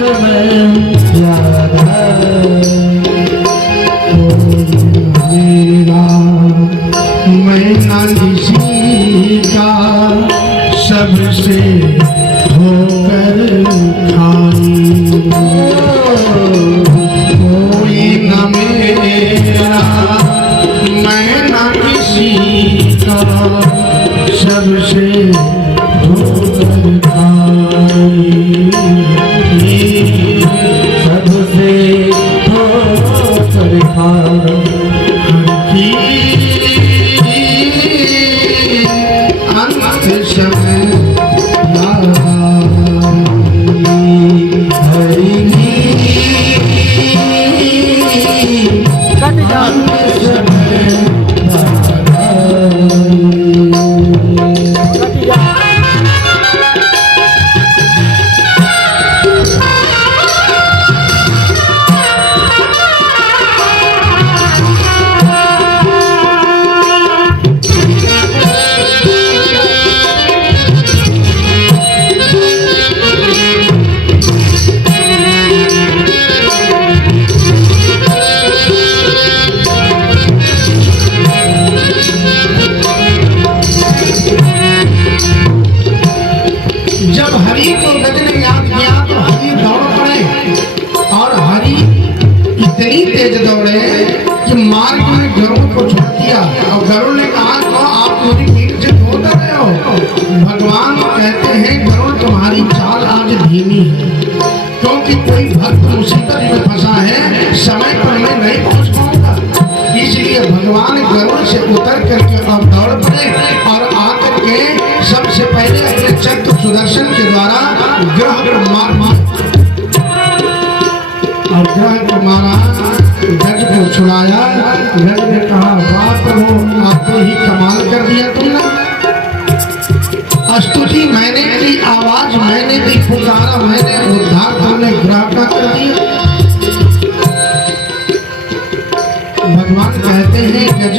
समय याद मेरा मैं ना किसी का सबसे होकर खाई कोई न मेरा मैं ना किसी का सबसे होकर खाई सबसे होकर खाई अंत समय जब हरि को गज ने याद किया तो हरि दौड़ पड़े और हरि इतनी तेज दौड़े कि मार्ग में गरुड़ को छोड़ दिया और गरुड़ ने कहा तो आप मेरी पीठ से खोद रहे हो। भगवान कहते हैं गरुड़ तुम्हारी चाल आज धीमी है क्योंकि कोई भक्त मुसीबत में फंसा है, समय पर मैं नहीं पहुंच पाऊंगा, इसलिए भगवान गरुड़ से उतर करके और दौड़ पड़े और आकर के सबसे पहले अपने चक्र सुदर्शन के द्वारा ग्रह को मारा और ग्रह को मारा, गज को छुड़ाया। गज ने कहा बात हो आपको ही कमाल कर दिया तुमने, स्तुति मैंने की, आवाज मैंने दी, पुकारा मैंने, उद्धार तुमने ग्रह का कर दिया। भगवान कहते हैं गज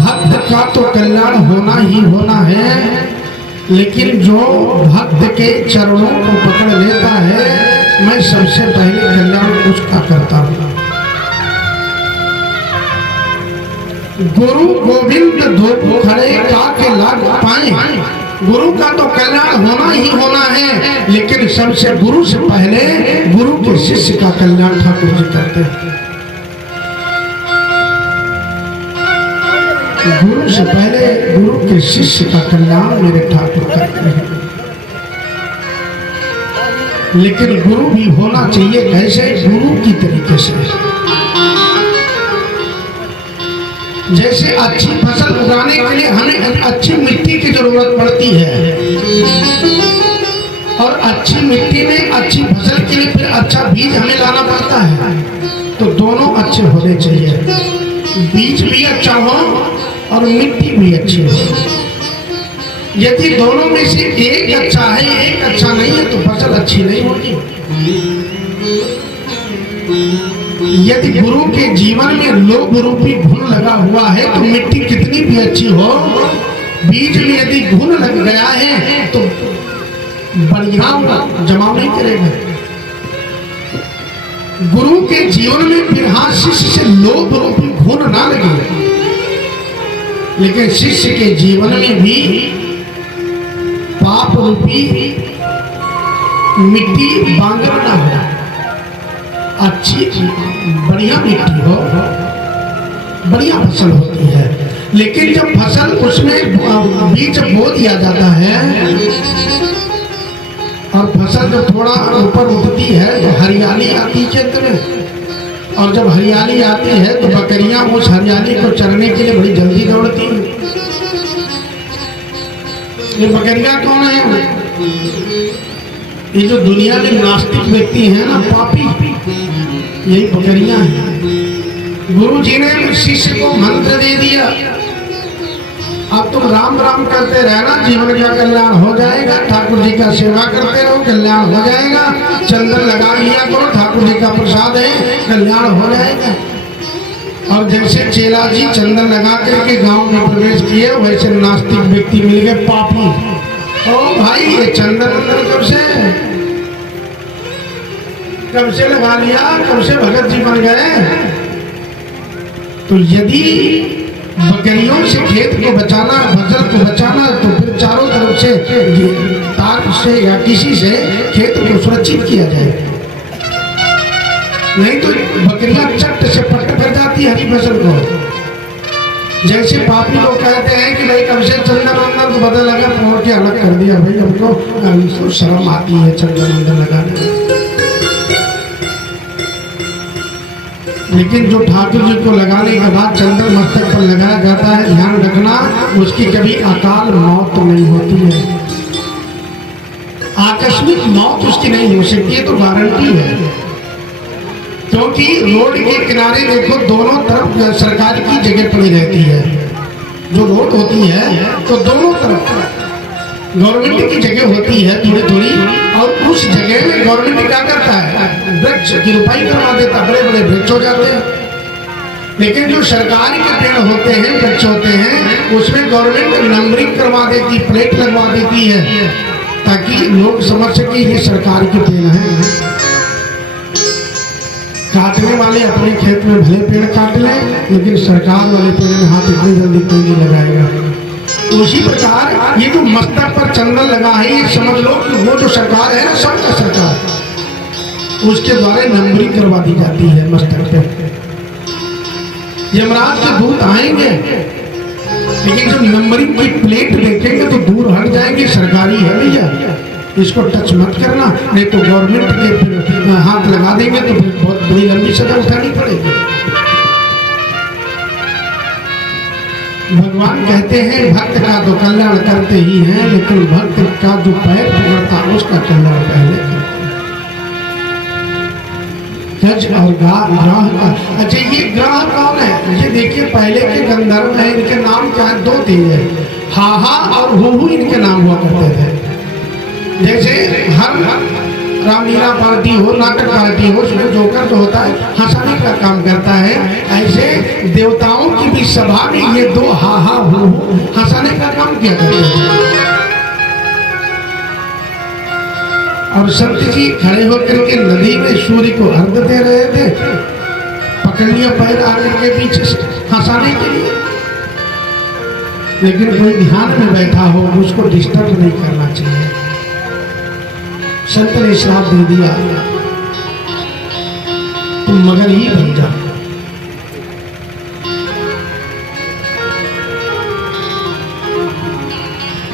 भक्त का तो कल्याण होना ही होना है, लेकिन जो भक्त के चरणों को पकड़ लेता है मैं सबसे पहले कल्याण उसका करता हूँ। गुरु गोविंद दो खड़े काके लाग पाए, गुरु का तो कल्याण होना ही होना है, लेकिन सबसे गुरु से पहले गुरु के शिष्य का कल्याण ठाकुर जी करते हैं। गुरु से पहले गुरु के शिष्य का कल्याण मेरे ठाकुर करते हैं। लेकिन गुरु भी होना चाहिए कैसे? गुरु की तरीके से। जैसे अच्छी फसल उगाने के लिए हमें अच्छी मिट्टी की जरूरत पड़ती है और अच्छी मिट्टी में अच्छी फसल के लिए फिर अच्छा बीज हमें लाना पड़ता है, तो दोनों अच्छे होने चाहिए, बीज भी अच्छा हो और मिट्टी भी अच्छी हो। यदि दोनों में से एक अच्छा है एक अच्छा नहीं है तो फसल अच्छी नहीं होगी। यदि गुरु के जीवन में लोभ रूपी घुन लगा हुआ है तो मिट्टी कितनी भी अच्छी हो, बीज में यदि घुन लग गया है तो बढ़िया जमा नहीं करेगा। गुरु के जीवन में फिर हाँ शिष्य से लोभ रूपी घुन ना लगे, लेकिन शिष्य के जीवन में भी पाप रूपी मिट्टी बांगर ना हो, अच्छी बढ़िया मिट्टी हो, बढ़िया फसल होती है। लेकिन जब फसल उसमें बीज बो दिया जाता है और फसल जब थोड़ा ऊपर उठती है तो हरियाली आती है खेत में, और जब हरियाली आती है तो बकरियां उस हरियाली को चरने के लिए बड़ी जल्दी दौड़ती हैं। ये बकरियां कौन है? ये जो दुनिया में नास्तिक व्यक्ति हैं ना, पापी, यही बकरियां हैं। गुरु जी ने शिष्य को मंत्र दे दिया, अब तुम राम राम करते रहना, जीवन का कल्याण हो जाएगा, ठाकुर जी का सेवा करते रहो, कल्याण हो जाएगा, चंदन लगा लिया करो, ठाकुर जी का प्रसाद है, कल्याण हो जाएगा। और जैसे चेला जी चंदन लगा करके गांव में प्रवेश किए, वैसे नास्तिक व्यक्ति मिल गए, पापी। ओ भाई ये चंदन अंदर कब से लगा लिया, कब से भगत जी बन गए। तो यदि बकरियों से खेत को बचाना, फसल को बचाना, तो फिर चारों तरफ से तार से या किसी से खेत को सुरक्षित किया जाए। नहीं तो बकरियां चट से पट कर जाती है हरी फसल को। जैसे पापी लोग कहते हैं कि भाई कब से चंदन वंदन तो बदल लगा, तोड़ के अलग कर दिया। भाई हमको शर्म आती है चंदन वंदन लगाने। लेकिन जो ठाकुर जी को लगाने के बाद चंदन मस्तक पर लगाया जाता है, ध्यान रखना उसकी कभी अकाल मौत नहीं होती है, आकस्मिक मौत उसकी नहीं हो सकती है, तो गारंटी है। क्योंकि रोड के किनारे देखो दोनों तरफ सरकार की जगह पड़ी रहती है। जो रोड होती है तो दोनों तरफ गवर्नमेंट की जगह होती है थोड़ी थोड़ी, और उस जगह में गवर्नमेंट क्या करता है, वृक्ष की रोपाई करवा देता, बड़े बड़े वृक्ष हो जाते हैं। लेकिन जो सरकारी के पेड़ होते हैं, वृक्ष होते हैं, उसमें गवर्नमेंट नंबरिंग करवा देती, प्लेट लगवा देती है, ताकि लोग समझ सके ये सरकार के पेड़ हैं। काटने वाले अपने खेत में भले पेड़ काट लें, लेकिन सरकार वाले पेड़ में हाथ इतनी जल्दी कोई नहीं लगाएगा। उसी प्रकार ये जो मस्तक पर चंदन लगा है, ये समझ लो कि वो जो सरकार है ना, सबका सरकार, उसके द्वारा नंबरिंग करवा दी जाती है मस्तक पे। यमराज के दूत आएंगे, लेकिन जब नंबरिंग की प्लेट देखेंगे तो दूर हट जाएंगे, सरकारी है भैया, इसको टच मत करना, नहीं तो गवर्नमेंट के हाथ लगा देंगे तो फिर बहुत बड़ी लंबी सजा उठानी पड़ेगी। भगवान कहते हैं भक्त का तो कल्याण करते ही हैं, लेकिन भक्त का जो पैर पकड़ता उसका कल्याण पहले करते हैं। गज और ग्राह का, अच्छा ये ग्राह कौन है? ये देखिए पहले के गंधर्व है, इनके नाम क्या है? दो थे, हाहा और हूहू इनके नाम हुआ करते थे। जैसे हर रामलीला पार्टी हो, नाटक पार्टी हो, उसमें जोकर जो होता है हंसाने का काम करता है, ऐसे देवताओं की भी सभा में ये दो हाहा हूँ हंसाने का काम किया करते हैं। और सत्य जी खड़े होकर के नदी में सूर्य को अर्घ दे रहे थे, पकड़ लिया पैर आकर के पीछे से हंसाने के लिए। लेकिन कोई ध्यान में बैठा हो उसको डिस्टर्ब नहीं करना चाहिए। संत ने श्राप दे दिया, तुम मगर ही बन जाओ।